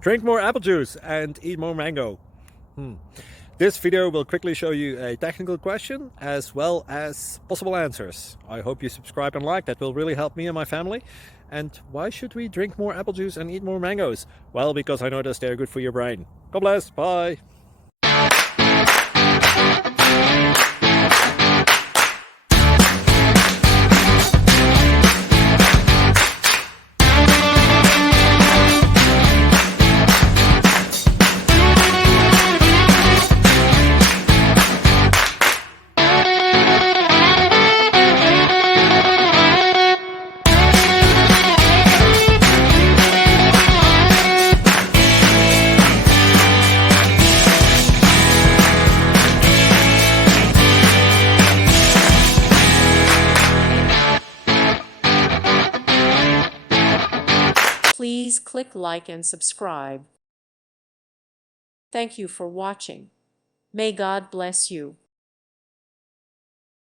Drink more apple juice and eat more mango. This video will quickly show you a technical question as well as possible answers. I hope you subscribe and like, that will really help me and my family. And why should we drink more apple juice and eat more mangoes? Well, because I noticed they're good for your brain. God bless, bye! Please click like and subscribe. Thank you for watching. May God bless you.